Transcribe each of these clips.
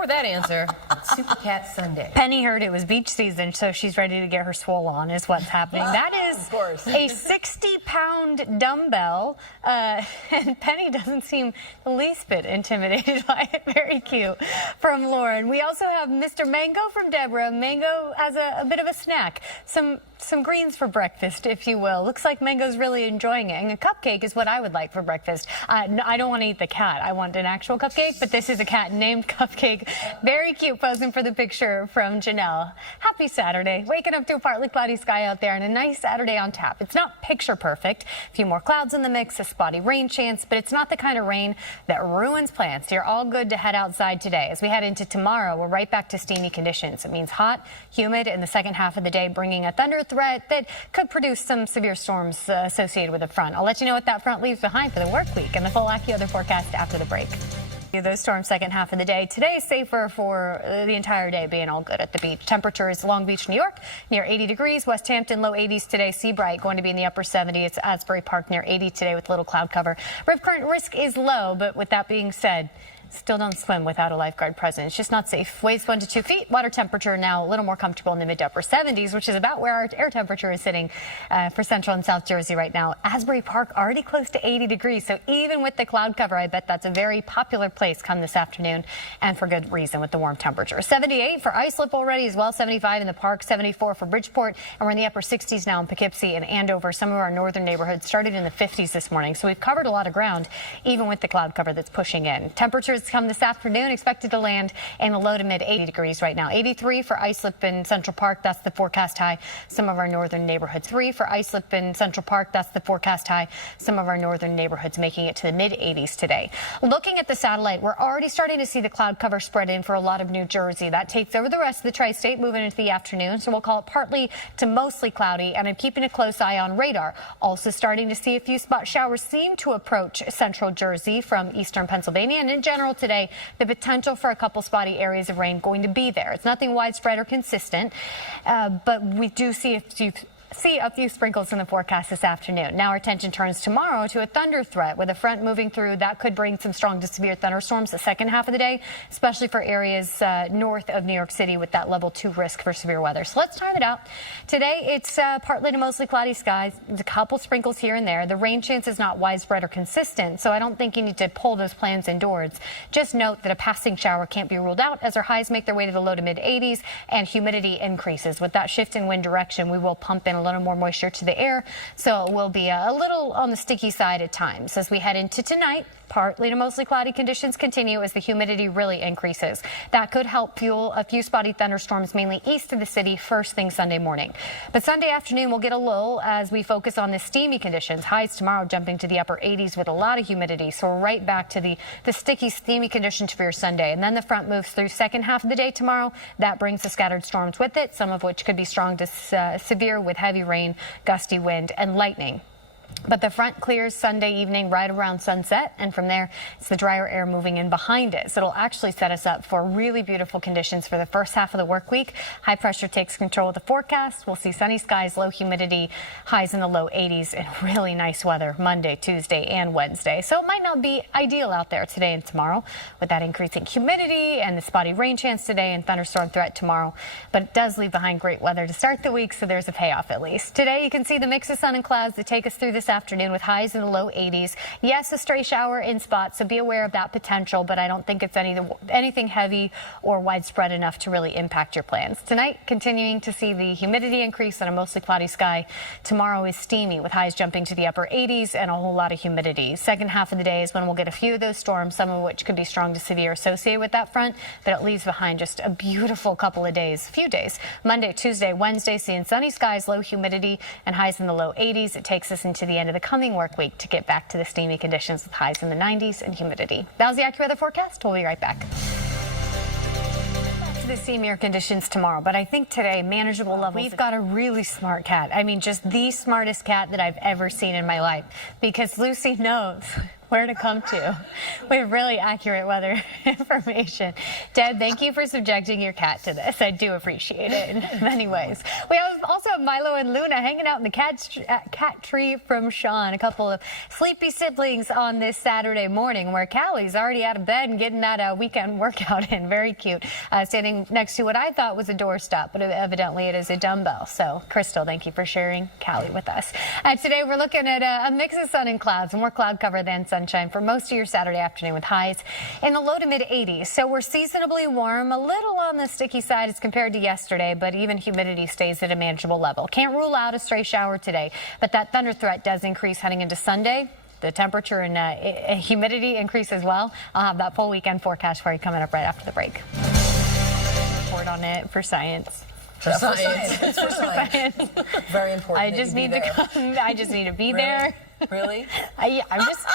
For that answer, Super Cat Sunday. Penny heard it was beach season, so she's ready to get her swole on, is what's happening. That is Of course. a 60-pound dumbbell, and Penny doesn't seem the least bit intimidated by it. Very cute from Lauren. We also have Mr. Mango from Deborah. Mango has a bit of a snack. Some greens for breakfast, if you will. Looks like Mango's really enjoying it. And a cupcake is what I would like for breakfast. No, I don't want to eat the cat. I want an actual cupcake, but this is a cat named Cupcake. Very cute, posing for the picture from Janelle. Happy Saturday. Waking up to a partly cloudy sky out there and a nice Saturday on tap. It's not picture perfect. A few more clouds in the mix, a spotty rain chance, but it's not the kind of rain that ruins plans. You're all good to head outside today. As we head into tomorrow, we're right back to steamy conditions. It means hot, humid in the second half of the day, bringing a thunder threat that could produce some severe storms associated with the front. I'll let you know what that front leaves behind for the work week and the full AccuWeather forecast after the break. Those storms second half of the day. Today is safer for the entire day, being all good at the beach. Temperatures Long Beach, New York, near 80 degrees. West Hampton, low 80s today. Seabright going to be in the upper 70s. Asbury Park near 80 today with little cloud cover. Rip current risk is low, but with that being said, still don't swim without a lifeguard present. It's just not safe. Waves 1 to 2 feet. Water temperature now a little more comfortable in the mid to upper 70s, which is about where our air temperature is sitting for Central and South Jersey right now. Asbury Park already close to 80 degrees. So even with the cloud cover, I bet that's a very popular place come this afternoon, and for good reason with the warm temperature. 78 for Islip already as well. 75 in the park. 74 for Bridgeport. And we're in the upper 60s now in Poughkeepsie and Andover. Some of our northern neighborhoods started in the 50s this morning. So we've covered a lot of ground, even with the cloud cover that's pushing in. Temperatures come this afternoon, expected to land in the low to mid 80 degrees right now. 83 for Islip in Central Park. That's the forecast high. Some of our northern neighborhoods. 3 for Islip in Central Park. That's the forecast high. Some of our northern neighborhoods making it to the mid 80s today. Looking at the satellite, we're already starting to see the cloud cover spread in for a lot of New Jersey. That takes over the rest of the tri-state moving into the afternoon. So we'll call it partly to mostly cloudy, and I'm keeping a close eye on radar. Also starting to see a few spot showers seem to approach central Jersey from eastern Pennsylvania, and in general today, the potential for a couple spotty areas of rain going to be there. It's nothing widespread or consistent, but we do see a few sprinkles in the forecast this afternoon. Now our attention turns tomorrow to a thunder threat with a front moving through. That could bring some strong to severe thunderstorms the second half of the day, especially for areas north of New York City with that level 2 risk for severe weather. So let's time it out. Today it's partly to mostly cloudy skies. There's a couple sprinkles here and there. The rain chance is not widespread or consistent, so I don't think you need to pull those plans indoors. Just note that a passing shower can't be ruled out as our highs make their way to the low to mid 80s and humidity increases. With that shift in wind direction, we will pump in a little more moisture to the air, so it will be a little on the sticky side at times. As we head into tonight, partly to mostly cloudy conditions continue as the humidity really increases. That could help fuel a few spotty thunderstorms, mainly east of the city, first thing Sunday morning. But Sunday afternoon, we'll get a lull as we focus on the steamy conditions. Highs tomorrow jumping to the upper 80s with a lot of humidity, so we're right back to the sticky, steamy conditions for your Sunday. And then the front moves through second half of the day tomorrow. That brings the scattered storms with it, some of which could be strong to severe with heavy rain, gusty wind, and lightning. But the front clears Sunday evening right around sunset, and from there it's the drier air moving in behind it. So it'll actually set us up for really beautiful conditions for the first half of the work week. High pressure takes control of the forecast. We'll see sunny skies, low humidity, highs in the low 80s, and really nice weather Monday, Tuesday, and Wednesday. So it might not be ideal out there today and tomorrow with that increasing humidity and the spotty rain chance today and thunderstorm threat tomorrow. But it does leave behind great weather to start the week, so there's a payoff at least. Today you can see the mix of sun and clouds that take us through this afternoon with highs in the low 80s. Yes, a stray shower in spots, so be aware of that potential, but I don't think it's anything heavy or widespread enough to really impact your plans. Tonight, continuing to see the humidity increase on a mostly cloudy sky. Tomorrow is steamy with highs jumping to the upper 80s and a whole lot of humidity. Second half of the day is when we'll get a few of those storms, some of which could be strong to severe associated with that front, but it leaves behind just a beautiful couple of days, few days. Monday, Tuesday, Wednesday, seeing sunny skies, low humidity, and highs in the low 80s. It takes us into the end of the coming work week to get back to the steamy conditions with highs in the 90s and humidity. That was the AccuWeather forecast. We'll be right back. The steamier conditions tomorrow, but I think today manageable levels. We've got a really smart cat. I mean, just the smartest cat that I've ever seen in my life, because Lucy knows where to come to with really accurate weather information. Deb, thank you for subjecting your cat to this. I do appreciate it in many ways. We also have Milo and Luna hanging out in the cat tree from Sean, a couple of sleepy siblings on this Saturday morning where Callie's already out of bed and getting that weekend workout in. Very cute. Standing next to what I thought was a doorstop, but evidently it is a dumbbell. So, Crystal, thank you for sharing Callie with us. Today we're looking at a mix of sun and clouds, more cloud cover than sunshine for most of your Saturday afternoon with highs in the low to mid 80s. So we're seasonably warm, a little on the sticky side as compared to yesterday, but even humidity stays at a manageable level. Can't rule out a stray shower today, but that thunder threat does increase heading into Sunday. The temperature and humidity increase as well. I'll have that full weekend forecast for you coming up right after the break. Report on it for science. For science. It's for science. Very important. I just need to come. I just need to be there. Really? I'm just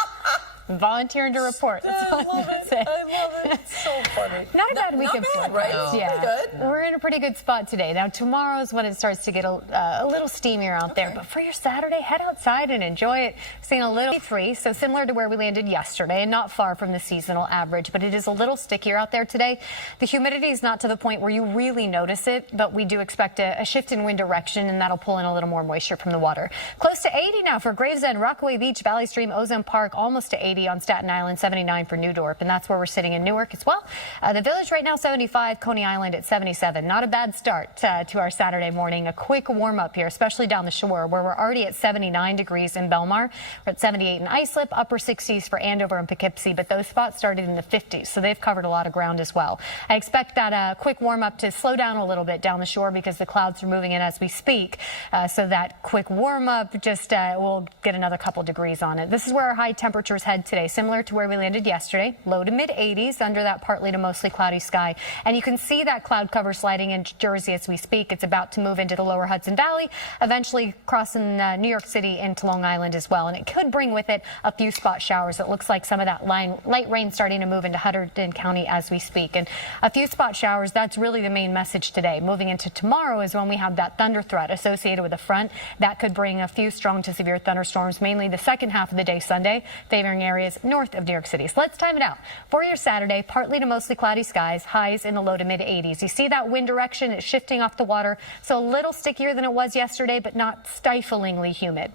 volunteering to report. That's all I'm going to say. I love it. It's so funny. Not a bad weekend for it, right? Yeah. Pretty good. We're in a pretty good spot today. Now, tomorrow's when it starts to get a little steamier out there. But for your Saturday, head outside and enjoy it. Seeing a little 3, so similar to where we landed yesterday and not far from the seasonal average, but it is a little stickier out there today. The humidity is not to the point where you really notice it, but we do expect a shift in wind direction, and that'll pull in a little more moisture from the water. Close to 80 now for Gravesend, Rockaway Beach, Valley Stream, Ozone Park, almost to 80 on Staten Island, 79 for New Dorp, and that's where we're sitting in Newark as well. The Village right now 75, Coney Island at 77. Not a bad start to our Saturday morning. A quick warm up here, especially down the shore where we're already at 79 degrees in Belmar. We're at 78 in Islip, upper 60s for Andover and Poughkeepsie, but those spots started in the 50s, so they've covered a lot of ground as well. I expect that quick warm up to slow down a little bit down the shore because the clouds are moving in as we speak. So that quick warm up just will get another couple degrees on it. This is where our high temperatures head today, similar to where we landed yesterday, low to mid 80s under that partly to mostly cloudy sky. And you can see that cloud cover sliding into Jersey as we speak. It's about to move into the lower Hudson Valley, eventually crossing New York City into Long Island as well. And it could bring with it a few spot showers. It looks like some of that light rain starting to move into Hunterdon County as we speak. And a few spot showers, that's really the main message today. Moving into tomorrow is when we have that thunder threat associated with a front. That could bring a few strong to severe thunderstorms, mainly the second half of the day Sunday, favoring areas north of New York City. So let's time it out. For your Saturday, partly to mostly cloudy skies, highs in the low to mid 80s. You see that wind direction, it's shifting off the water, so a little stickier than it was yesterday, but not stiflingly humid.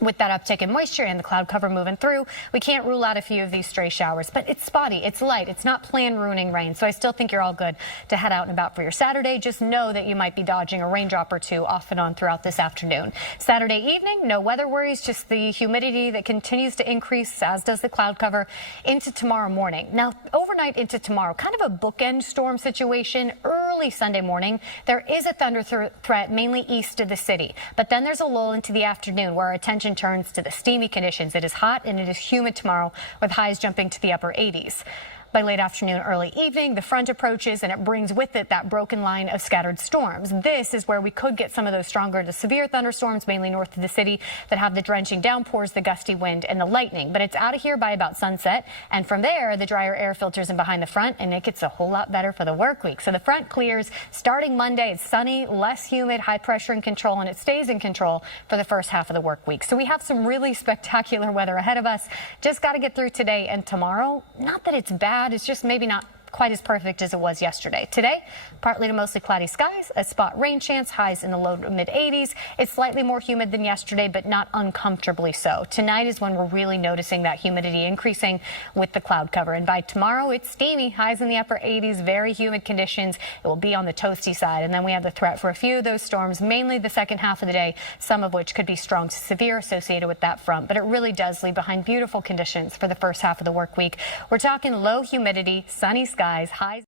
With that uptick in moisture and the cloud cover moving through, we can't rule out a few of these stray showers, but it's spotty, it's light, it's not plan ruining rain, so I still think you're all good to head out and about for your Saturday. Just know that you might be dodging a raindrop or two off and on throughout this afternoon. Saturday evening, no weather worries, just the humidity that continues to increase, as does the cloud cover, into tomorrow morning. Now, overnight into tomorrow, kind of a bookend storm situation. Early Sunday morning, there is a thunder threat mainly east of the city, but then there's a lull into the afternoon where our attention turns to the steamy conditions. It is hot and it is humid tomorrow with highs jumping to the upper 80s. By late afternoon, early evening, the front approaches and it brings with it that broken line of scattered storms. This is where we could get some of those stronger to severe thunderstorms, mainly north of the city, that have the drenching downpours, the gusty wind, and the lightning. But it's out of here by about sunset. And from there, the drier air filters in behind the front, and it gets a whole lot better for the work week. So the front clears starting Monday. It's sunny, less humid, high pressure in control, and it stays in control for the first half of the work week. So we have some really spectacular weather ahead of us. Just got to get through today and tomorrow. Not that it's bad. It's just maybe not quite as perfect as it was yesterday. Today, partly to mostly cloudy skies, a spot rain chance, highs in the low to mid 80s. It's slightly more humid than yesterday, but not uncomfortably so. Tonight is when we're really noticing that humidity increasing with the cloud cover. And by tomorrow, it's steamy, highs in the upper 80s, very humid conditions. It will be on the toasty side. And then we have the threat for a few of those storms, mainly the second half of the day, some of which could be strong to severe associated with that front. But it really does leave behind beautiful conditions for the first half of the work week. We're talking low humidity, sunny skies, highs.